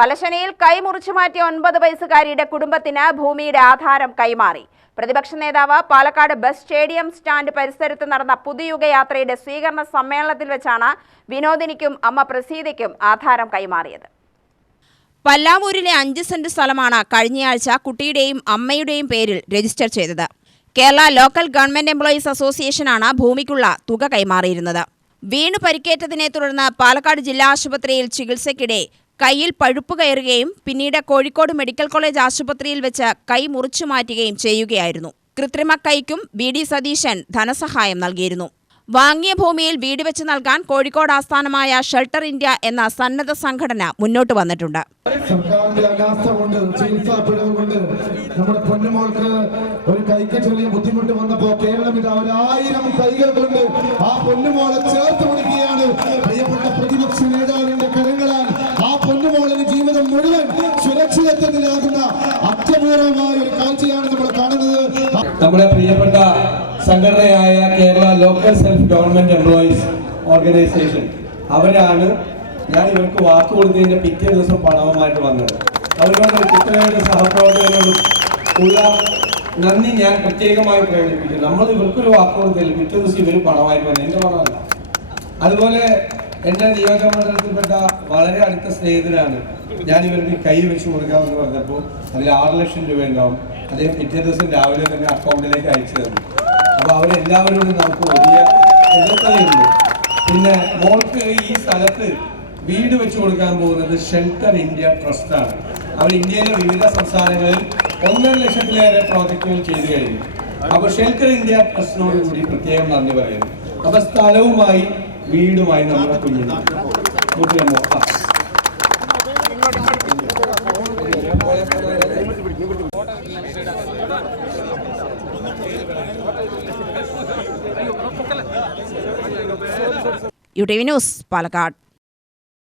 പലശനിയിൽ കൈമുറിച്ചു മാറ്റിയ 9 വയസ്സുകാരിയുടെ കുടുംബത്തിന് ഭൂമിയുടെ ആധാരം കൈമാറി. പ്രതിപക്ഷ നേതാവ് പാലക്കാട് ബസ് സ്റ്റേഡിയം സ്റ്റാൻഡ് പരിസരത്ത് നടന്ന പുതുയുഗ യാത്രയുടെ സ്വീകരണ സമ്മേളനത്തിൽ വെച്ചാണ് വിനോദിനിക്കും അമ്മ പ്രസീതയ്ക്കും ആധാരം കൈമാറിയത്. പല്ലാവൂരിലെ 5 സെന്റ് സ്ഥലമാണ് കഴിഞ്ഞയാഴ്ച കുട്ടിയുടെയും അമ്മയുടെയും പേരിൽ രജിസ്റ്റർ ചെയ്തത്. കേരള ലോക്കൽ ഗവൺമെന്റ് എംപ്ലോയീസ് അസോസിയേഷനാണ് ഭൂമിക്കുള്ള തുക കൈമാറിയിരുന്നത്. വീണു പരിക്കേറ്റതിനെ തുടർന്ന് പാലക്കാട് ജില്ലാ ആശുപത്രിയിൽ ചികിത്സയ്ക്കിടെ കൈയിൽ പഴുപ്പ് കയറുകയും പിന്നീട് കോഴിക്കോട് മെഡിക്കൽ കോളേജ് ആശുപത്രിയിൽ വെച്ച് കൈ മുറിച്ചു മാറ്റുകയും ചെയ്യുകയായിരുന്നു. കൃത്രിമ കൈക്കും BD സതീശൻ ധനസഹായം നൽകിയിരുന്നു. വാങ്ങിയ ഭൂമിയിൽ വീട് വെച്ച് നൽകാൻ കോഴിക്കോട് ആസ്ഥാനമായ ഷെൽട്ടർ ഇന്ത്യ എന്ന സന്നദ്ധ സംഘടന മുന്നോട്ട് വന്നിട്ടുണ്ട്. സർക്കാരിന്റെ അനാസ്ഥ കൊണ്ട് ചികിത്സാ പിഴവ് കൊണ്ട് നമ്മുടെ പൊന്നുമോൾക്ക് ഒരു കൈക്ക് ചെറിയ ബുദ്ധിമുട്ട് വന്നപ്പോ കേരളം ഇത് 1000 കൈകൾ കൊണ്ട് ആ പൊന്നുമോളെ ചേർത്ത് പിടിക്കുകയാണ്. പ്രിയപ്പെട്ട പ്രതിപക്ഷ നേതാവിന്റെ കരങ്ങളാൽ ആ പൊന്നുമോളിന് ജീവിതം മുഴുവൻ സുരക്ഷിതത്വത്തിലാകുന്ന അത്യപൂർവമായ ഒരു കാഴ്ചയാണ് നമ്മൾ കാണുന്നത്. നമ്മുടെ പ്രിയപ്പെട്ട സംഘടനയായ Kerala local self government employees organisation അവരാണ് ഞാൻ ഇവർക്ക് വാക്ക് കൊടുത്തതിന്റെ പിറ്റേ ദിവസം പണവുമായിട്ട് വന്നത്. അവരോട് ഇത്രയുടെ സഹപ്രവർത്തകരോടും ഉള്ള നന്ദി ഞാൻ പ്രത്യേകമായി പ്രകടിപ്പിക്കുന്നു. നമ്മൾ ഇവർക്കൊരു വാക്ക് കൊടുത്തില്ല, പിറ്റേ ദിവസം ഇവർ പണമായിട്ട് വന്നു. എൻ്റെ പണമല്ല. അതുപോലെ എൻ്റെ നിയോജകമണ്ഡലത്തിൽപ്പെട്ട വളരെ അടുത്ത സ്നേഹിതരാണ്. ഞാൻ ഇവർക്ക് കൈ വെച്ച് കൊടുക്കാമെന്ന് പറഞ്ഞപ്പോൾ അതിൽ 6 ലക്ഷം രൂപ ഉണ്ടാവും. അദ്ദേഹം പിറ്റേ ദിവസം രാവിലെ തന്നെ അക്കൗണ്ടിലേക്ക് അയച്ചു തന്നു. അപ്പോൾ അവരെല്ലാവരോടും നമുക്ക് വലിയ എതിർപ്പുണ്ട്. പിന്നെ മോൾക്ക് ഈ സ്ഥലത്ത് വീട് വെച്ച് കൊടുക്കാൻ പോകുന്നത് ഷെൽട്ടർ ഇന്ത്യ ട്രസ്റ്റാണ്. അവർ ഇന്ത്യയിലെ വിവിധ സംസ്ഥാനങ്ങളിൽ 1.5 ലക്ഷത്തിലേറെ പ്രോജക്റ്റുകൾ ചെയ്തു കഴിഞ്ഞു. അപ്പോൾ ഷെൽട്ടർ ഇന്ത്യ ട്രസ്റ്റിനോട് കൂടി പ്രത്യേകം നന്ദി പറയുന്നു. അപ്പോൾ സ്ഥലവുമായി വീടുമായി നമ്മുടെ കുഞ്ഞിന് UTV ന്യൂസ് പാലക്കാട്.